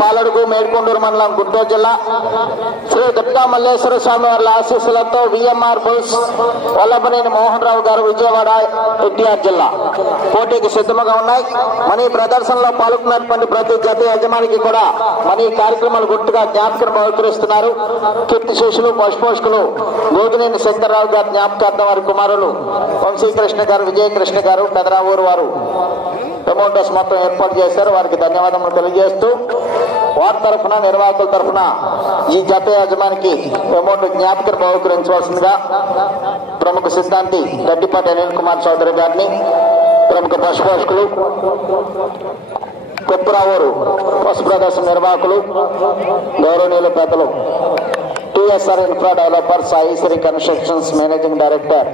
పాలడుగు మేడ్కొండూరు మండలం గుంటూరు జిల్లా శ్రీ దుర్గా మల్లేశ్వర స్వామి వారి ఆశీస్సులతో విఎంఆర్ బుల్స్ వల్లభనేని మోహన్ రావు గారు విజయవాడ ఎన్టీఆర్ జిల్లా. పోటీకి సిద్ధముగా ఉన్నాయి. మన ఈ ప్రదర్శనలో పాల్గొన్నటువంటి ప్రతి జత యజమానికి కూడా మన ఈ కార్యక్రమాలు గుర్తుగా జ్ఞాపకం బహుకరిస్తున్నారు కీర్తి శిష్యులు పశుపోషకులు గోగినేని శంకర్రావు గారి జ్ఞాపకార్థం వారి కుమారులు వంశీకృష్ణ గారు విజయకృష్ణ గారు పెదరావూరు వారు ప్రమోటర్స్ మొత్తం ఏర్పాటు చేశారు. వారికి ధన్యవాదములు తెలియజేస్తూ వారి తరఫున నిర్వాహకుల తరఫున ఈ జత యజమానికి ప్రమోట్ జ్ఞాపకం బహుకరించవలసిందిగా ప్రముఖ సిద్ధాంతి గడ్డిపాటి అనిల్ కుమార్ చౌదరి గారిని ప్రముఖ పశుపోషకులు కుప్పరావూరు పశు ప్రదర్శన నిర్వాహకులు గౌరవనీయుల పెద్దలు TSR infra developer Sai Sri constructions managing director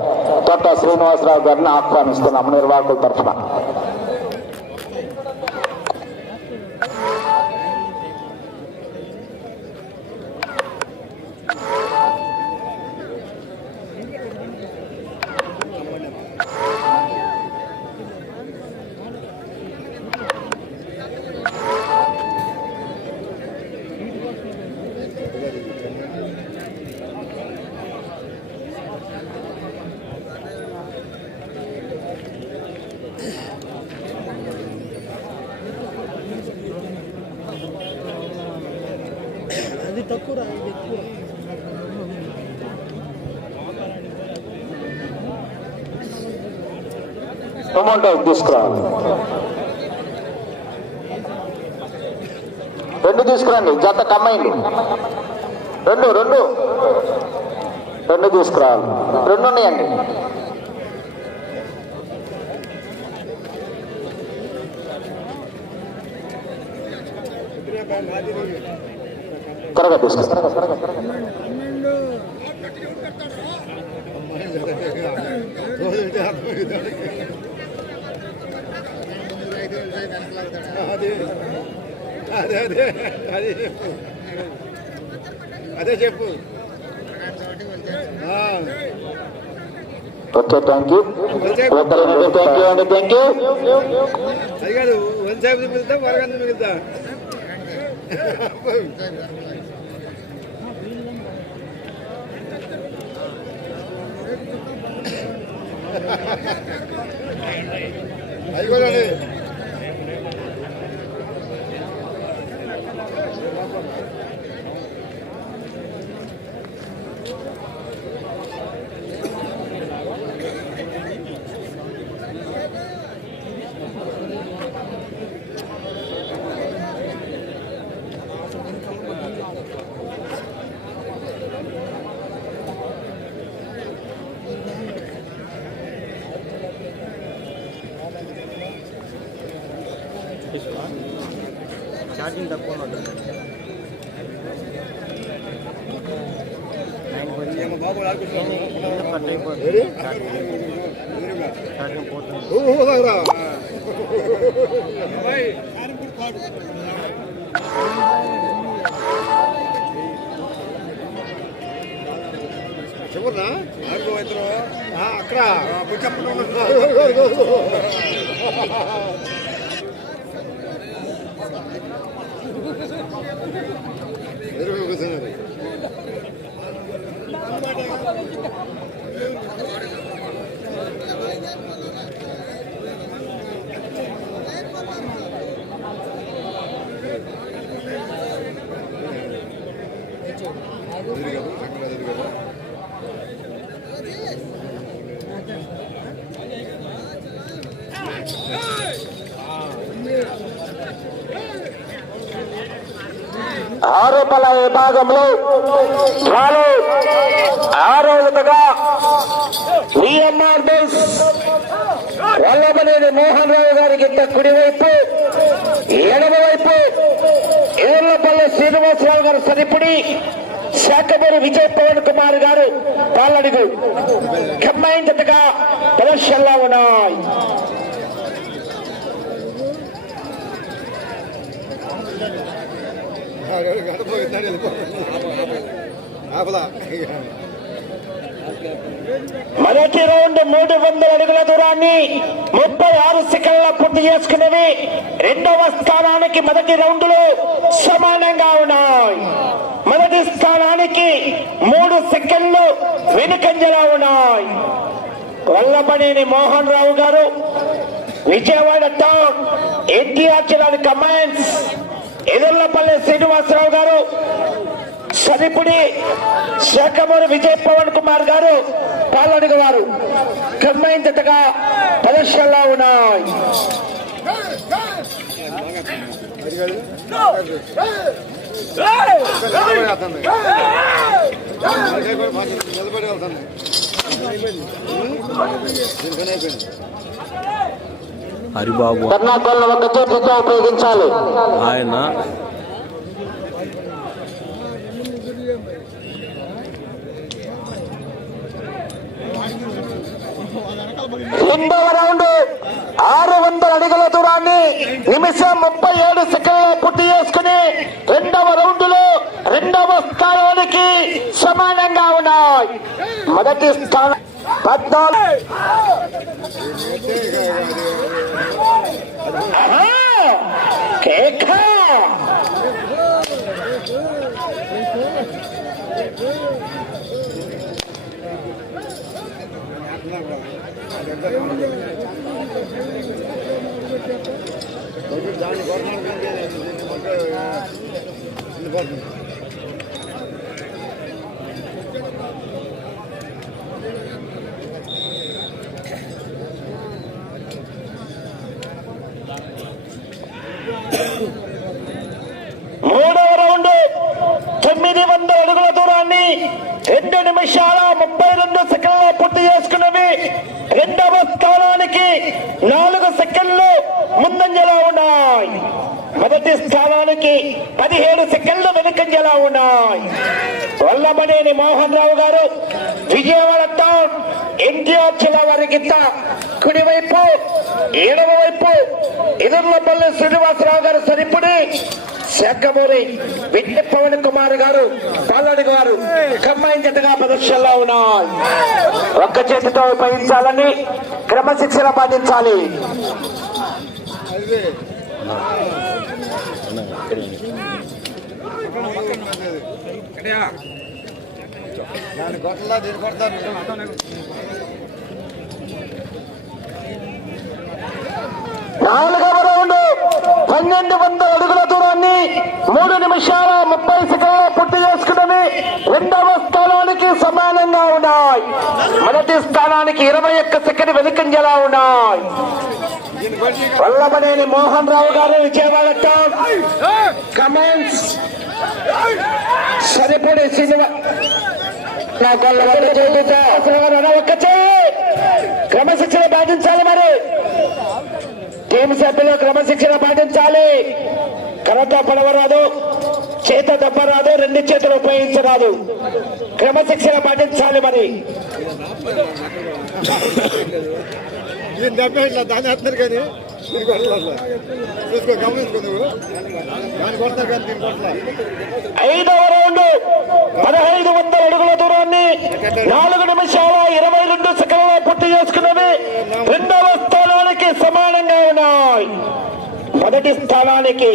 Thotta Srinivasa Rao గారిని ఆహ్వానిస్తున్నాము నిర్వాహకుల తరఫున. టొమాటో తీసుకురావాలి రెండు తీసుకురండి జత కమ్మైంది. రెండు రెండు. రెండు తీసుకురావాలి రెండు ఉన్నాయండి. త్వరగా తీసుకురా. అదే అదే అదే చెప్పు. అదే చెప్పు. Okay thank you thank you అండి థ్యాంక్ యూ అది కాదు వన్ మిగులుతా మిగులుతా. ఛార్జింగ్ తక్కువ ఛార్జింగ్ పోతుంది. చెప్పురా అక్కడ. కూర్చున్నారు ఆరోపణ విభాగంలో వాళ్ళు ఆ విధంగా విఎంఆర్ వల్లభనేని మోహన్ రావు గారి గిట్ట కుడివైపు ఎడమవైపు వైపు శ్రీనివాసరావు గారు సరిపుడి శాఖమూరి విజయ్ పవన్ కుమార్ గారు పాలడుగు. కంబైన్ జతగా ప్రదర్శనలో ఉన్నాయి. మొదటి రౌండ్ మూడు వందల అడుగుల దూరాన్ని ముప్పై ఆరు సెకండ్ల పూర్తి చేసుకున్నవి రెండవ స్థానానికి మొదటి రౌండ్లో సమానంగా ఉన్నాయి. మొదటి స్థానానికి మూడు సెకండ్లు వెనుకంజలా ఉన్నాయి. వల్లపనేని మోహన్ రావు గారు విజయవాడ టౌన్ ఎన్టీఆర్ జిల్లా కమాండ్స్ ఎదుర్లపల్లి శ్రీనివాసరావు గారు సరిపుడి శాఖమూరి విజయ్ పవన్ కుమార్ గారు పాలడుగు వారు. కంబైన్ జతగా ప్రదర్శనలో ఉన్నాయి. నిలబడి వెళ్తుంది నిలబడి వెళ్తుంది దీనికనే అయిపోయింది హరిబాబు. ఆయన రెండవ రౌండ్ ఆరు వందల అడుగుల దూరాన్ని నిమిషం ముప్పై ఏడు సెకండ్ల పూర్తి చేసుకుని రెండవ రౌండ్లో రెండవ స్థానానికి సమానంగా ఉన్నాయి. మొదటి స్థానం పద్నాలుగు ఆహా! కేక దాన్ని గవర్నమెంట్ వెళ్ళిపోతుంది మూడవ రౌండ్ తొమ్మిది వందల అడుగుల దూరాన్ని రెండు నిమిషాల ముప్పై రెండు సెకండ్లు పూర్తి చేసుకున్నవి. రెండవ స్థానానికి నాలుగు సెకండ్లు ముందంజలా ఉన్నాయి. మొదటి స్థానానికి పదిహేడు సెకండ్లు వెనుకంజలా ఉన్నాయి. వల్లమనేని మోహన్ రావు గారు విజయవాడ టౌన్ ఎన్టీఆర్ జిల్లా వారి గిత్త కుడివైపు ఎడమ వైపు ఎదుర్లపల్లి శ్రీనివాసరావు గారు సరిపుడి శాఖమూరి విద్య పవన్ కుమార్ గారు పాలడి గారు కమ్మాయి జతగా ప్రదర్శనలో ఉన్నాయి ఒక్క చేతితో ఉపయోగించాలని క్రమశిక్షణ పాటించాలి. దాని అన్న, ఇక్కడే దాన్ని కొట్టలా దీన్ని కొడతారు నాలుగవ రౌండ్. పన్నెండు వందల అడుగుల దూరాన్ని మూడు నిమిషాల ముప్పై సెకండ్ల పూర్తి చేసుకున్నది. రెండవ స్థానానికి సమానంగా ఉన్నాయి. మొదటి స్థానానికి ఇరవై ఒక్క సెకండ్ వెనుకంజలా ఉన్నాయి. దీన్ని వల్లభనేని మోహన్ రావు గారు విజయవాడ టౌన్. కమెంట్స్. సరిపడి సినిమా. నా ఒక్క చేయి క్రమశిక్షణ పాటించాలి మరి. టీం సభ్యులు క్రమశిక్షణ పాటించాలి. కరంతో పడవరాదు చేత దెబ్బరాదు రెండు చేతులు ఉపయోగించరాదు. క్రమశిక్షణ పాటించాలి మరి. దీన్ని దెబ్బ ఇట్లా దాన్ని వేస్తున్నారు కానీ ఐదవ రౌండ్ పదహైదు వందల అడుగుల దూరాన్ని నాలుగు నిమిషాల ఇరవై రెండు సెకండ్ల పూర్తి చేసుకున్నవి రెండవ స్థానానికి సమానంగా ఉన్నాయి. మొదటి స్థానానికి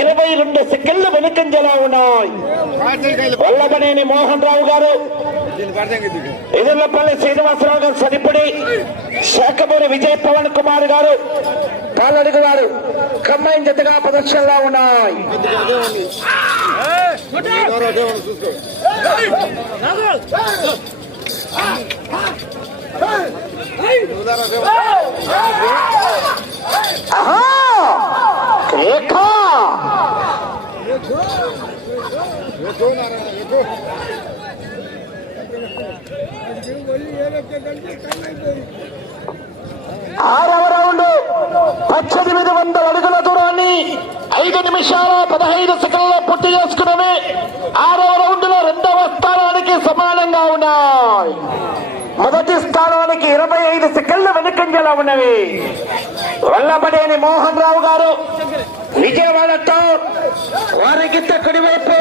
ఇరవై రెండు సెకండ్లు వెనుకంజలా ఉన్నాయి. పాటలు వల్లభనేని మోహన్ రావు గారు ఎదుర్లపల్లి శ్రీనివాసరావు గారు సరిపడి శాఖమూరి విజయ్ పవన్ కుమార్ గారు కాలడుగు గారు కమ్మాయిన్ జతగా ప్రదర్శనలో ఉన్నాయి. కొద్దిగా అదే ఉంది ఈ దూరం అదే ఉంది చూసుకో ఆహా! కేక! ఎక్కువ నారాయణ ఎక్కువ ఆరవ రౌండ్ పద్దెనిమిది వందల అడుగుల ఐదు నిమిషాల పదహైదు సెకండ్లో పూర్తి చేసుకున్నవి. ఆరవ రౌండ్లో రెండవ స్థానానికి సమానంగా ఉన్నాయి. మొదటి స్థానానికి ఇరవై ఐదు సెకండ్ల వెనుకంజలా ఉన్నవి. వల్లబడేని మోహన్ రావు గారు విజయవాడతో వారికి కుడివైపు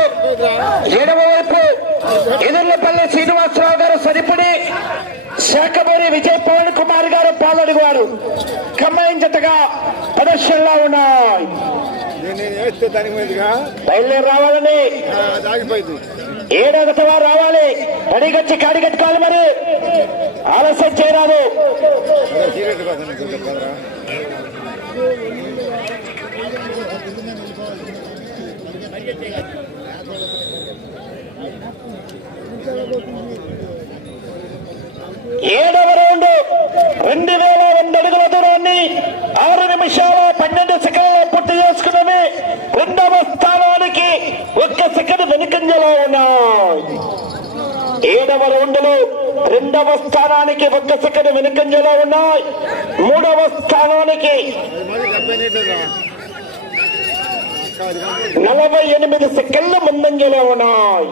ఎడమ వైపు ఎదుర్లపల్లి శ్రీనివాసరావు గారు సరిపడి శాఖమూరి విజయ్ పవన్ కుమార్ గారు పాలడు గారు కమ్మాయిన్ జతగా ప్రదర్శనలో ఉన్నాయి. బయలుదేరి రావాలని ఏడవ వారు రావాలి. అడిగచ్చి కాడి కట్టుకోవాలి మరి. ఆలస్యం చేయరాదు. కదరా. ఏడవ రౌండ్. రెండు వేల వంద అడుగుల దూరాన్ని ఆరు నిమిషాల పన్నెండు సెకండ్లు పూర్తి చేసుకున్నవి రెండవ స్థానానికి ఒక్క సెకండ్ వెనుకంజలో ఉన్నాయి. ఏడవ రౌండ్లో రెండవ స్థానానికి ఒక్క సెకండ్ వెనుకంజలో ఉన్నాయి. మూడవ స్థానానికి నలభై ఎనిమిది సెకండ్ల ముందంజలో ఉన్నాయి.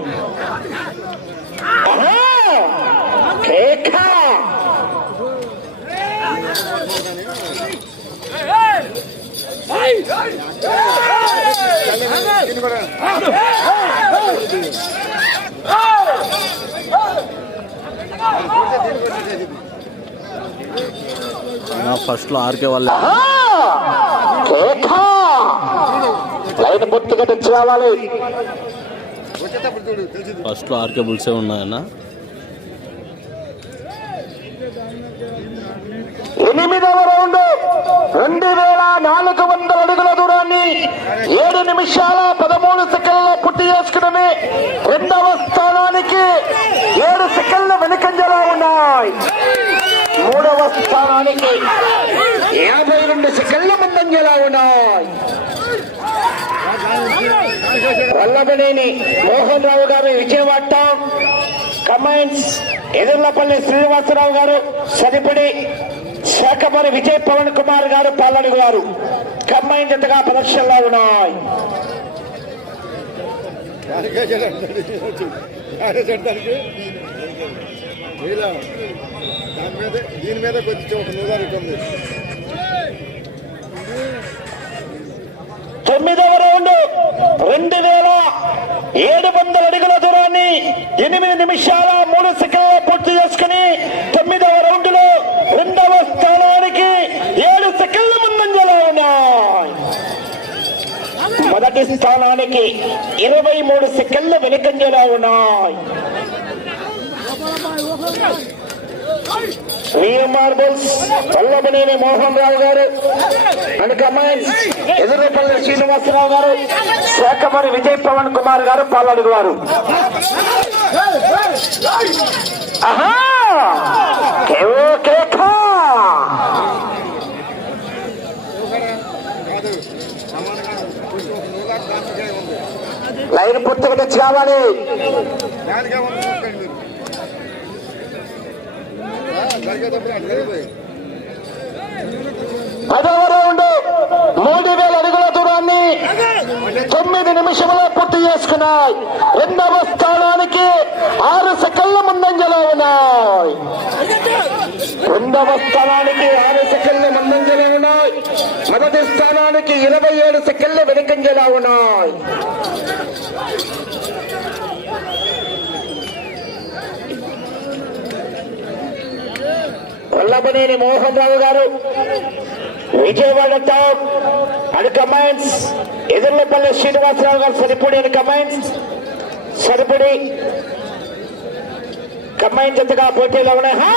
కూడా ఫస్ట్లో ఆర్కే వాళ్ళే! లైన్ పూర్తిగా తెచ్చి రావాలి. తెలిసింది ఫస్ట్లో ఆర్కే బుల్సే ఉన్నాయన్న. ఎనిమిదవ రౌండ్. రెండు వేల నాలుగు వందల అడుగుల దూరాన్ని ఏడు నిమిషాల పదమూడు సెకండ్ల పూర్తి చేసుకుని రెండవ స్థానానికి ఏడు సెకండ్ల వెనుకంజలా ఉన్నాయి. మూడవ స్థానానికి యాభై రెండు సెకండ్ల ముందంజలా ఉన్నాయి. వల్లభనేని మోహన్ రావు గారు విజయవాడ కమాండ్స్ ఎదుర్లపల్లి శ్రీనివాసరావు గారు సరిపడి శాఖమరి విజయ్ పవన్ కుమార్ గారు పాలడు గారు. కమ్మాయి జతగా ప్రదర్శనలో ఉన్నాయి. దాని మీద దీని మీద కొద్ది ఒక తొమ్మిదవ రౌండ్ రెండు వేల ఏడు వందల అడుగుల దూరాన్ని ఎనిమిది నిమిషాల మూడు సెకండ్ల పూర్తి చేసుకుని తొమ్మిదవ రౌండ్లో రెండవ స్థానానికి ఏడు సెకండ్ల ముందంజలో ఉన్నాయి మొదటి స్థానానికి ఇరవై మూడు సెకండ్ల వెనుకంజలా ఉన్నాయి. విఎంఆర్ మోహన్ రావు గారు అండ్ ఎదురుపల్లి శ్రీనివాసరావు గారు శాఖమణి విజయ్ పవన్ కుమార్ గారు పాలడు ఆహా కేవో కేకా కాదు సమానంగా కొంచెం ఒక నూదారు దానికే ఉంది లైన్ పూర్తిగా తెచ్చి కావాలి దానికే ఉంది చూసుకోండి మీరు ఆ, జరిగేటప్పుడు అటు జరిగిపోయి పదవ రౌండ్ మూడు వేల అడుగుల దూరాన్ని తొమ్మిది నిమిషంలో పూర్తి చేసుకున్నాయి. రెండవ స్థానానికి ఆరు సెకండ్ల ముందంజలో ఉన్నాయి. రెండవ స్థానానికి ఆరు సెకండ్ల ముందంజలో ఉన్నాయి. మొదటి స్థానానికి ఇరవై ఏడు సెకండ్ల వెనుకంజలో ఉన్నాయి. వల్లభనేని మోహన్ రావు గారు విజయవాడ టౌన్ అండ్ కమైన్స్ ఎదుర్లపల్లి శ్రీనివాసరావు గారు సరిపడి అండ్ కమైన్స్ సరిపడి కమైన్ జతగా పోటీలో ఉన్నాయి హా!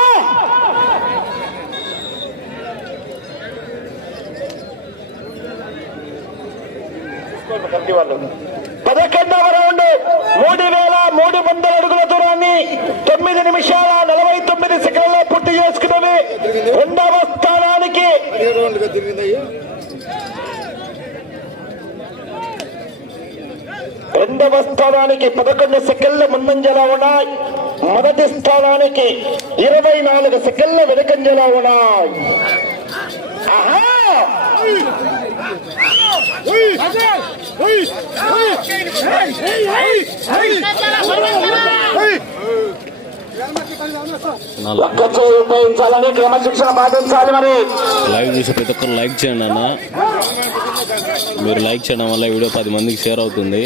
పదకొండవ రౌండ్. మూడు వేల మూడు వందల అడుగుల దూరాన్ని తొమ్మిది నిమిషాల నలభై తొమ్మిది సెకండ్ల పూర్తి చేసుకున్నవి రెండవ స్థానానికి రెండవ స్థానానికి పదకొండు సెకండ్ల ముందంజలో ఉన్నాయి. మొదటి స్థానానికి ఇరవై నాలుగు సెకండ్ల వెనుకంజలో ఉన్నాయి. ఆహా! ఉపయోగించాలని క్రమశిక్షణ పాటించాలి మరి. లైవ్ చూసి ప్రతి ఒక్కరు లైక్ చేయండి అన్న. మీరు లైక్ చేయడం వల్ల ఈ వీడియో పది మందికి షేర్ అవుతుంది.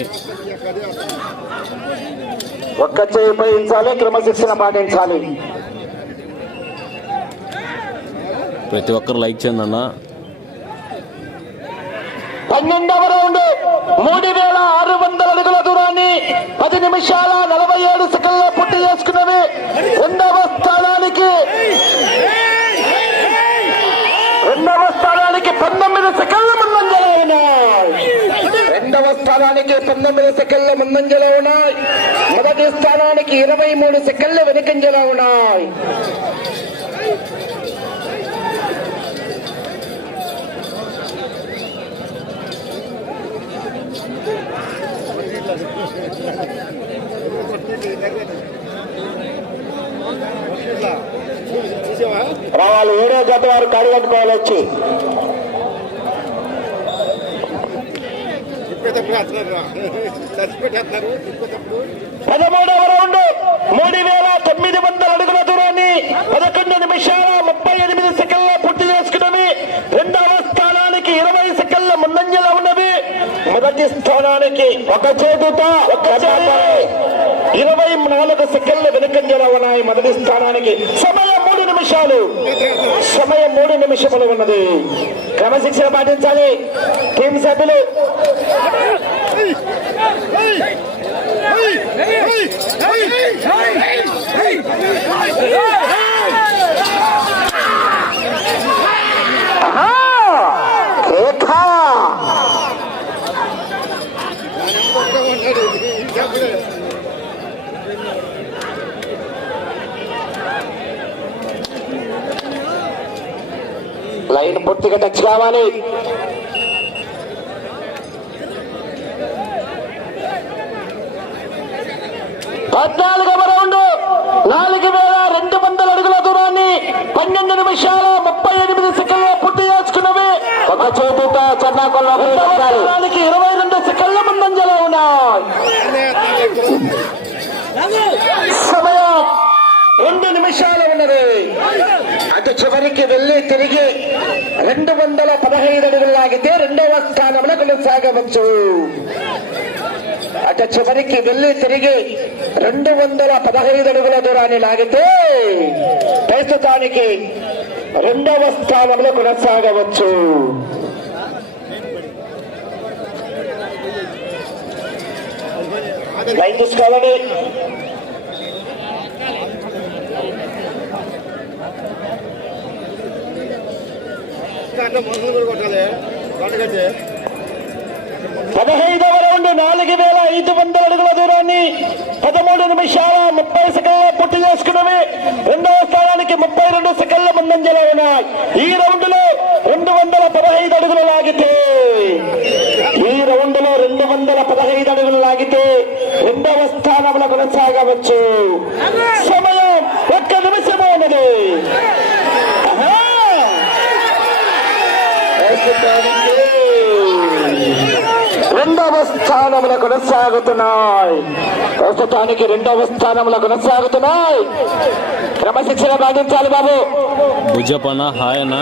ఒక్క చేయి ఉపయోగించాలి క్రమశిక్షణ పాటించాలి. ప్రతి ఒక్కరు లైక్ చేయండి అన్న. పన్నెండవ రౌండ్ మూడు వేల ఆరు వందల అడుగుల దూరాన్ని పది నిమిషాల నలభై ఏడు సెకండ్ల పూర్తి చేసుకున్నవి రెండవ స్థానానికి రెండవ స్థానానికి పంతొమ్మిది సెకండ్ల ముందంజలో ఉన్నాయి. రెండవ స్థానానికి పంతొమ్మిది సెకండ్ల ముందంజలో ఉన్నాయి. మొదటి స్థానానికి ఇరవై మూడు సెకండ్ల వెనుకంజలో ఉన్నాయి. రావాలి. ఏడో గత వారు కడిగట్టుకోవాలి వచ్చి. పదమూడవ రౌండ్ మూడు వేల తొమ్మిది వందల అడుగుల దూరాన్ని పదకొండు నిమిషాల ముప్పై ఎనిమిది సెకండ్ల పూర్తి చేసుకున్నవి. రెండవ స్థానానికి ఇరవై సెకండ్ల ముందంజలో ఉన్నవి. మొదటి స్థానానికి ఒక చేతుట ఒక ఇరవై నాలుగు సెకండ్ల వెనుకంజలో ఉన్నాయి మొదటి స్థానానికి. సమయం మూడు నిమిషాలు. సమయం మూడు నిమిషములు ఉన్నది. క్రమశిక్షణ పాటించాలి. టీం సభ్యులు ఆహా! రేఖా! ఉన్నాడు చెప్పలే లైన్ పూర్తిగా టచ్ కావాలి. పద్నాలుగవ రౌండ్ నాలుగు వేల రెండు వందల అడుగుల దూరాన్ని పన్నెండు నిమిషాల ముప్పై ఎనిమిది సెకండ్ల పూర్తి చేసుకున్నవి. ఒక చేతితో చెన్నాకొల్లానికి ఇరవై రెండు సెకండ్ల ముందంజలో ఉన్నాయి. సమయం రెండు నిమిషాలు ఉన్నది అటు చివరికి వెళ్ళి తిరిగి రెండు వందల పదహైదు అడుగులు లాగితే రెండవ స్థానంలో కొనసాగవచ్చు అటు చివరికి వెళ్ళి తిరిగి రెండు వందల పదహైదు అడుగుల దూరాన్ని లాగితే ప్రస్తుతానికి రెండవ స్థానంలో కొనసాగవచ్చు లైన్ చూసుకోవాలని పదహైదవ రౌండ్ నాలుగు వేల ఐదు వందల అడుగుల దూరాన్ని పదమూడు నిమిషాల ముప్పై సెకండ్ల పూర్తి చేసుకున్నవి. రెండవ స్థానానికి ముప్పై రెండు సెకండ్ల ముందంజలో ఉన్నాయి. ఈ రౌండ్లో రెండు వందల పదహైదు అడుగులు లాగితే ఈ రౌండ్లో రెండు వందల పదహైదు అడుగులు లాగితే రెండవ స్థానంలో కొనసాగవచ్చు. సమయం ఒక్క నిమిషమైనది ఉన్నది ఆహా! రెండవ స్థానంలో కొనసాగుతున్నాయి. ప్రస్తుతానికి రెండవ స్థానంలో కొనసాగుతున్నాయి. క్రమశిక్షణ పాటించాలి బాబు. భుజపన హాయ్ అన్న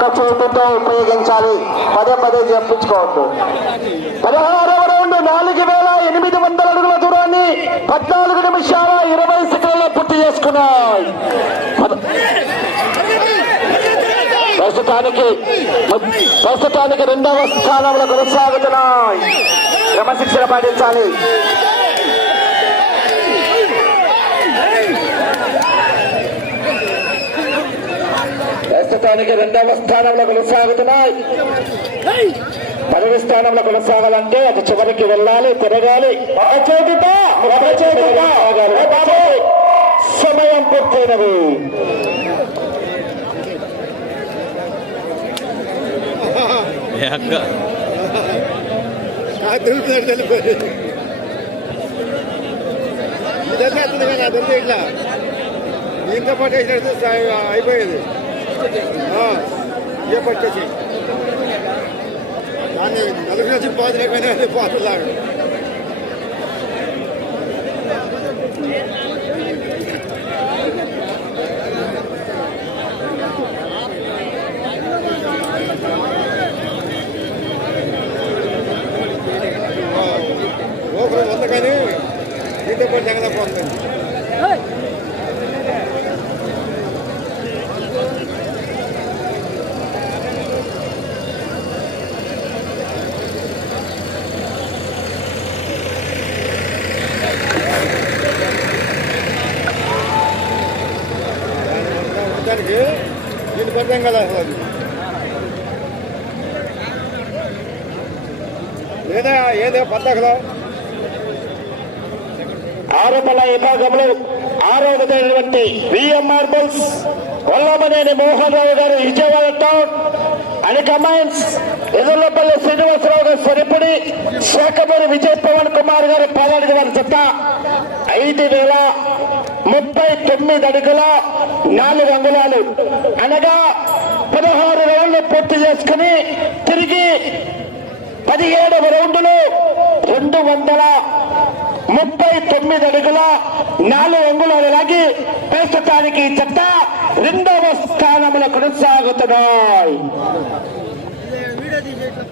ఒక్క చేతితో ఉపయోగించాలి. పదే పదే చెప్పించుకోవద్దు. పదహారవ రౌండ్ నాలుగు వేల ఎనిమిది వందల అడుగుల దూరాన్ని పద్నాలుగు నిమిషాల ఇరవై సెకండ్లలో పూర్తి చేసుకున్నాయి. ప్రస్తుతానికి ప్రస్తుతానికి రెండవ స్థానంలో కొనసాగుతున్నాయి. క్రమశిక్షణ పాటించాలి. ప్రస్తుతానికి రెండవ స్థానంలో కొనసాగుతున్నాయి. పదవి స్థానంలో కొనసాగాలంటే అటు చివరికి వెళ్ళాలి తిరగాలి. సమయం పూర్తయినది. ఏ కానీ అదంతా ఇట్లా. దీంతో పాటు వేసినట్టు అయిపోయేది. ఏ పట్టేసి. దాన్ని నలుగురు నుంచి పాత్ర అది పోతుందాగా దీంతో పోతుంది కదా అసలు అది ఏదో ఏదో పద్దాకలో ఆరోపణ విభాగంలో ఆరోగ్యమైనటువంటి విఎంఆర్ బుల్స్ వల్లమనేని మోహన్ రావు గారు విజయవాడ టౌన్ అని కమాండ్స్ ఎదుర్లపల్లి శ్రీనివాసరావు గారు సరిపడి శాఖమూరి విజయ్ పవన్ కుమార్ గారి పాలన వారి జత. ఐదు వేల ముప్పై తొమ్మిది అడుగుల నాలుగు అంగుళాలు. అనగా పదహారు రౌండ్లు పూర్తి చేసుకుని తిరిగి పదిహేడవ రౌండ్లు రెండు వందల ముప్పై తొమ్మిది అడుగుల నాలుగు అంగుళాలు లాగి ప్రస్తుతానికి ఈ రెండవ స్థానంలో కొనసాగుతున్నాయి. వీడియో తీసేట్లా